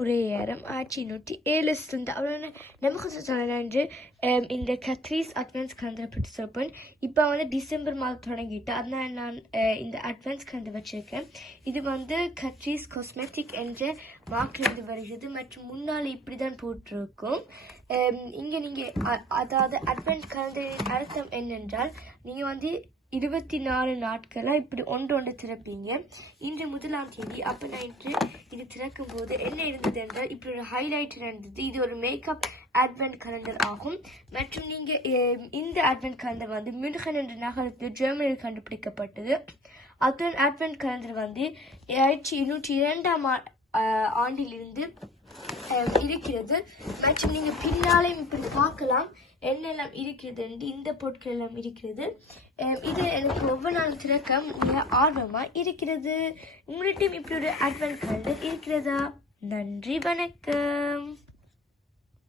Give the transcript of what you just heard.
உரையேறம் 1807 அவ்வளோ நமக்கு சொல்லலான்று இந்த கத்ரீஸ் அட்வான்ஸ் கலந்தரை பற்றி சொல்பேன். இப்போ டிசம்பர் மாதம் தொடங்கிட்டு அதனால நான் இந்த அட்வான்ஸ் கலந்து வச்சிருக்கேன். இது கத்ரீஸ் காஸ்மெட்டிக் என்ற மார்க்கிலிருந்து வருகிறது மற்றும் முன்னால் இப்படி தான் போட்டிருக்கும். இங்கே நீங்கள் அதாவது அட்வான்ஸ் கலந்தரின் அர்த்தம் என்னென்றால் நீங்கள் 24 நாட்களாக இப்படி ஒன்று திறப்பீங்க. இன்று 1ஆம் தேதி அப்போ நான் இன்று இது திறக்கும் போது என்ன இருந்தது என்றால் இப்படி ஒரு ஹைலைட்டர் இருந்தது. இது ஒரு மேக்கப் அட்வென்ட் கலண்டர் ஆகும். மற்றும் நீங்கள் இந்த அட்வென்ட் கலண்டர் மியூன்ஹன் என்ற நகரத்தில் ஜெர்மனியில் கண்டுபிடிக்கப்பட்டது. அத்துடன் அட்வென்ட் கலண்டர் 1802ஆம் ஆண்டிலிருந்து இருக்கிறது. மற்றும் நீங்கள் பின்னாலையும் இப்படி பார்க்கலாம் என்னெல்லாம் இருக்கிறது என்று. இந்த பொருட்கள் எல்லாம் இருக்கிறது. இது எனக்கு ஒவ்வொரு நாள் திறக்க மிக ஆர்வமாக இருக்கிறது. உங்கள்கிட்டையும் இப்படி ஒரு அட்வென்ட் கலண்டர் இருக்கிறதா? நன்றி, வணக்கம்.